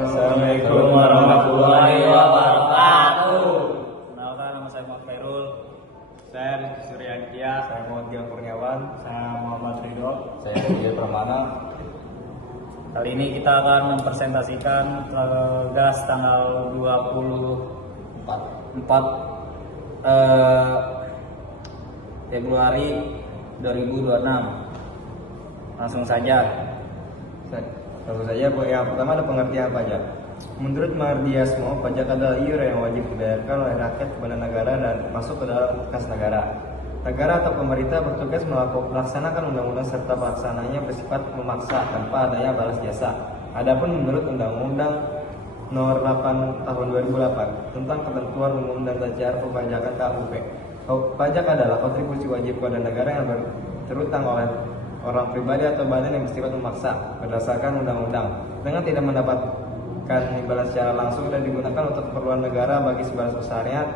Assalamualaikum warahmatullahi wabarakatuh. Kenalkan, nama saya Muhammad Khairul. Saya Rizky Suryantia. Saya Muhammad Gilang Kurniawan. Saya Muhammad Ridho. Saya Rizky Pramana. Kali ini kita akan mempresentasikan gas tanggal 24 Februari 2026. Langsung saja. Tentu saja, yang pertama ada pengertian pajak. Menurut Mardiasmo, pajak adalah iuran yang wajib dibayarkan oleh rakyat kepada negara dan masuk ke dalam kas negara. Negara atau pemerintah bertugas melaksanakan undang-undang serta pelaksananya bersifat memaksa tanpa adanya balas jasa. Adapun menurut Undang-Undang Nomor 8 Tahun 2008 tentang ketentuan umum dan tata cara perpajakan KUP, pajak adalah kontribusi wajib kepada negara yang terutang oleh orang pribadi atau badan yang bersifat memaksa berdasarkan undang-undang dengan tidak mendapatkan imbalan secara langsung dan digunakan untuk keperluan negara bagi sebesar-besarnya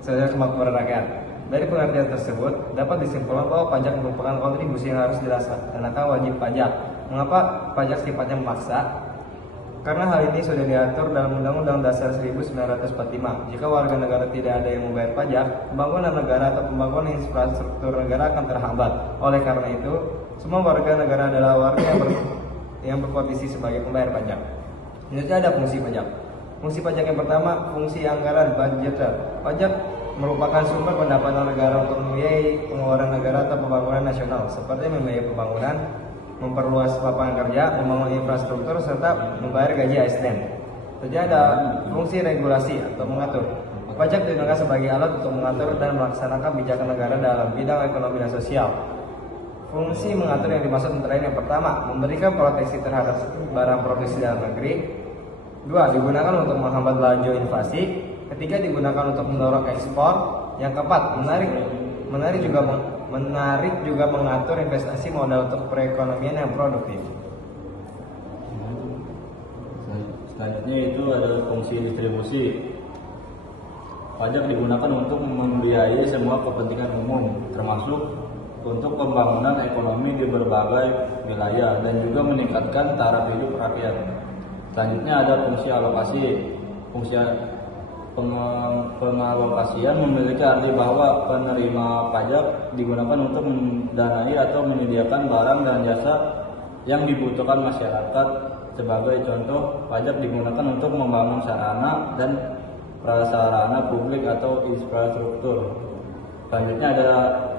sesuai kemakmuran rakyat. Dari pengertian tersebut dapat disimpulkan bahwa pajak merupakan kontribusi yang harus dilaksanakan wajib pajak. Mengapa pajak sifatnya memaksa? Karena hal ini sudah diatur dalam Undang-Undang Dasar 1945. Jika warga negara tidak ada yang membayar pajak, pembangunan negara atau pembangunan infrastruktur negara akan terhambat. Oleh karena itu, semua warga negara adalah warga yang berposisi sebagai pembayar pajak. Selanjutnya ada fungsi pajak. Fungsi pajak yang pertama, fungsi anggaran budgeter. Pajak merupakan sumber pendapatan negara untuk membiayai pengeluaran negara atau pembangunan nasional, seperti membiayai pembangunan, memperluas lapangan kerja, membangun infrastruktur, serta membayar gaji ASN. Jadi ada fungsi regulasi atau mengatur. Pajak digunakan sebagai alat untuk mengatur dan melaksanakan kebijakan negara dalam bidang ekonomi dan sosial. Fungsi mengatur yang dimaksud antara lain yang pertama, memberikan proteksi terhadap barang produksi dalam negeri. Dua, digunakan untuk menghambat laju inflasi. Ketiga, digunakan untuk mendorong ekspor. Yang keempat, menarik juga mengatur investasi modal untuk perekonomian yang produktif. Selanjutnya itu ada fungsi distribusi. Pajak digunakan untuk membiayai semua kepentingan umum, termasuk untuk pembangunan ekonomi di berbagai wilayah dan juga meningkatkan taraf hidup rakyat. Selanjutnya ada fungsi alokasi. Fungsi pengalokasian memiliki arti bahwa penerima pajak digunakan untuk mendanai atau menyediakan barang dan jasa yang dibutuhkan masyarakat. Sebagai contoh, pajak digunakan untuk membangun sarana dan prasarana publik atau infrastruktur. Selanjutnya ada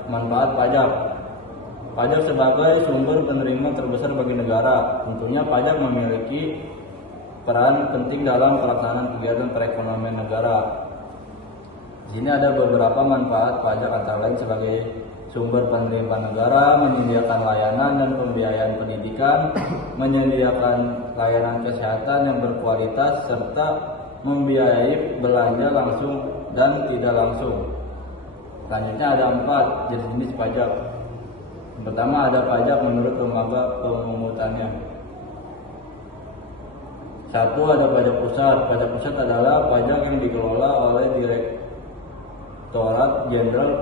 manfaat pajak. Pajak sebagai sumber penerima terbesar bagi negara. Tentunya pajak memiliki peran penting dalam pelaksanaan kegiatan perekonomian negara. Di sini ada beberapa manfaat pajak antara lain sebagai sumber penerimaan negara, menyediakan layanan dan pembiayaan pendidikan, menyediakan layanan kesehatan yang berkualitas, serta membiayai belanja langsung dan tidak langsung. Selanjutnya ada 4 jenis pajak. Yang pertama ada pajak menurut lembaga pemungutannya. 1. Ada pajak pusat. Pajak pusat adalah pajak yang dikelola oleh Direktorat Jenderal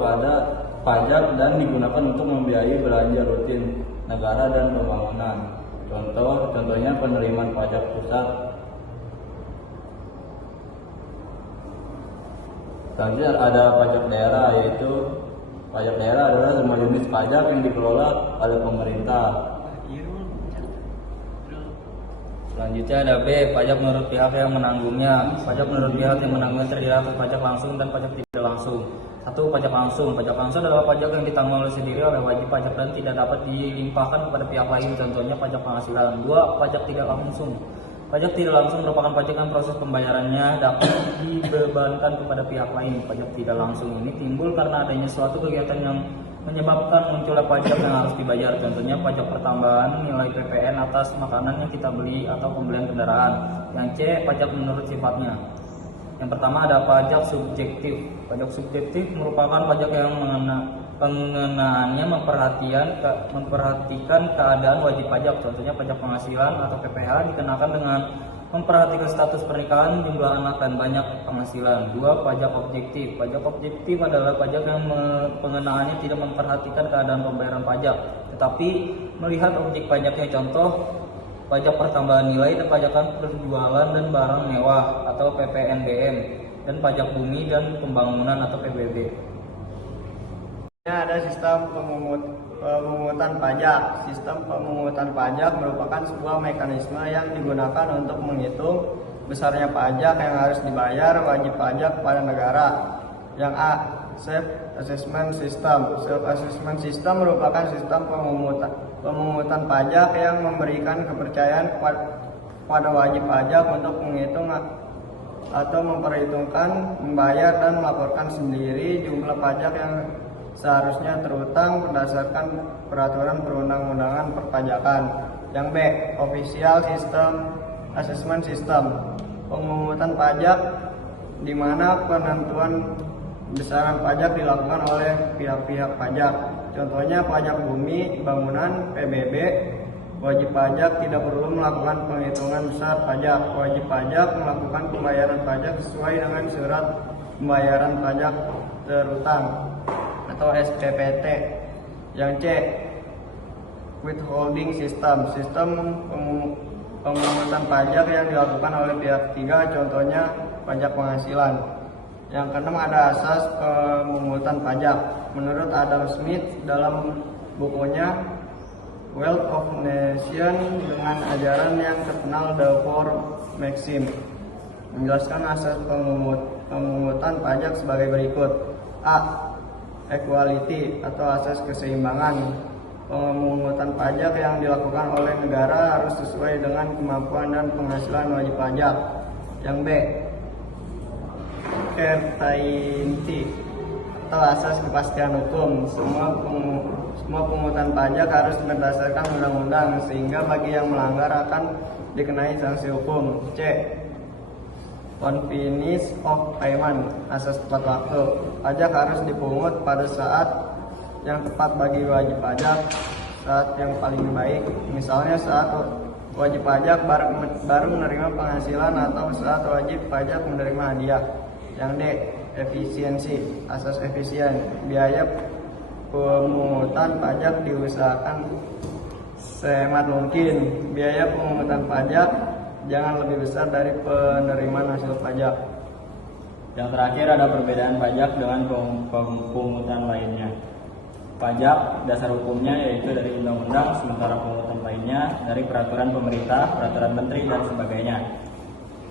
Pajak dan digunakan untuk membiayai belanja rutin negara dan pembangunan. Contohnya penerimaan pajak pusat. Selanjutnya ada pajak daerah, yaitu pajak daerah adalah semua jenis pajak yang dikelola oleh pemerintah. Selanjutnya ada B, pajak menurut pihak yang menanggungnya. Pajak menurut pihak yang menanggungnya terdiri atas pajak langsung dan pajak tidak langsung. 1. Pajak langsung. Pajak langsung adalah pajak yang ditanggung oleh sendiri oleh wajib pajak dan tidak dapat dilimpahkan kepada pihak lain. Contohnya pajak penghasilan. 2. Pajak tidak langsung. Pajak tidak langsung merupakan pajak yang proses pembayarannya dapat dibebankan kepada pihak lain. Pajak tidak langsung ini timbul karena adanya suatu kegiatan yang menyebabkan munculnya pajak yang harus dibayar. Contohnya pajak pertambahan nilai PPN atas makanan yang kita beli atau pembelian kendaraan. Yang C, pajak menurut sifatnya. Yang pertama ada pajak subjektif. Pajak subjektif merupakan pajak yang pengenaannya memperhatikan keadaan wajib pajak. Contohnya pajak penghasilan atau PPh dikenakan dengan memperhatikan status pernikahan, jumlah anak, dan banyak penghasilan. 2. Pajak objektif. Pajak objektif adalah pajak yang pengenaannya tidak memperhatikan keadaan pembayaran pajak, tetapi melihat objek pajaknya, contoh pajak pertambahan nilai dan pajakan penjualan dan barang mewah atau PPNBM, dan pajak bumi dan pembangunan atau PBB. Ada sistem pemungutan pajak. Sistem pemungutan pajak merupakan sebuah mekanisme yang digunakan untuk menghitung besarnya pajak yang harus dibayar wajib pajak kepada negara. Yang A. Self Assessment System. Self Assessment System merupakan sistem pemungutan pajak yang memberikan kepercayaan kepada wajib pajak untuk menghitung atau memperhitungkan, membayar dan melaporkan sendiri jumlah pajak yang seharusnya terutang berdasarkan peraturan perundang-undangan perpajakan. Yang B. Official System Assessment System. Pemungutan pajak di mana penentuan besaran pajak dilakukan oleh pihak-pihak pajak. Contohnya pajak bumi, bangunan, PBB. Wajib pajak tidak perlu melakukan penghitungan besar pajak. Wajib pajak melakukan pembayaran pajak sesuai dengan surat pembayaran pajak terutang atau SPPT. Yang C. Withholding System. Sistem pemungutan pajak yang dilakukan oleh pihak ketiga, contohnya pajak penghasilan. Yang keenam ada asas pemungutan pajak. Menurut Adam Smith dalam bukunya Wealth of Nation dengan ajaran yang terkenal The Four Maxims, menjelaskan asas pemungutan pajak sebagai berikut. A. Equality atau asas keseimbangan. Pemungutan pajak yang dilakukan oleh negara harus sesuai dengan kemampuan dan penghasilan wajib pajak. Yang B. Certainty atau asas kepastian hukum. Semua pemungutan pajak harus berdasarkan undang-undang sehingga bagi yang melanggar akan dikenai sanksi hukum. C. Convenience of payment, asas tepat waktu. Pajak harus dipungut pada saat yang tepat bagi wajib pajak, saat yang paling baik. Misalnya saat wajib pajak baru menerima penghasilan atau saat wajib pajak menerima hadiah. Yang D. Efisiensi, asas efisien. Biaya pemungutan pajak diusahakan sehemat mungkin. Biaya pemungutan pajak jangan lebih besar dari penerimaan hasil pajak. Yang terakhir ada perbedaan pajak dengan pemungutan lainnya. Pajak dasar hukumnya yaitu dari undang-undang, sementara pemungutan lainnya dari peraturan pemerintah, peraturan menteri dan sebagainya.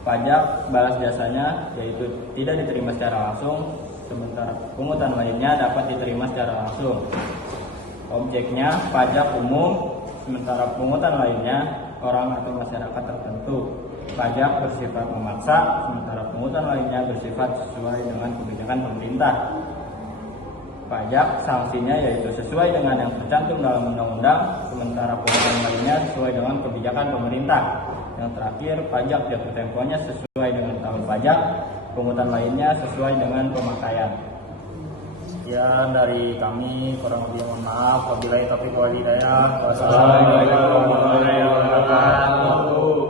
Pajak balas jasanya yaitu tidak diterima secara langsung, sementara pungutan lainnya dapat diterima secara langsung. Objeknya pajak umum, sementara pungutan lainnya orang atau masyarakat tertentu. Pajak bersifat memaksa, sementara pungutan lainnya bersifat sesuai dengan kebijakan pemerintah. Pajak sanksinya yaitu sesuai dengan yang tercantum dalam undang-undang, sementara pungutan lainnya sesuai dengan kebijakan pemerintah. Yang terakhir, pajak jatuh temponya sesuai dengan tahun pajak, pungutan lainnya sesuai dengan pemakaian. Sekian dari kami, kurang lebih mohon maaf. Wabillahi taufiq wal hidayah. Wassalamualaikum warahmatullahi wabarakatuh.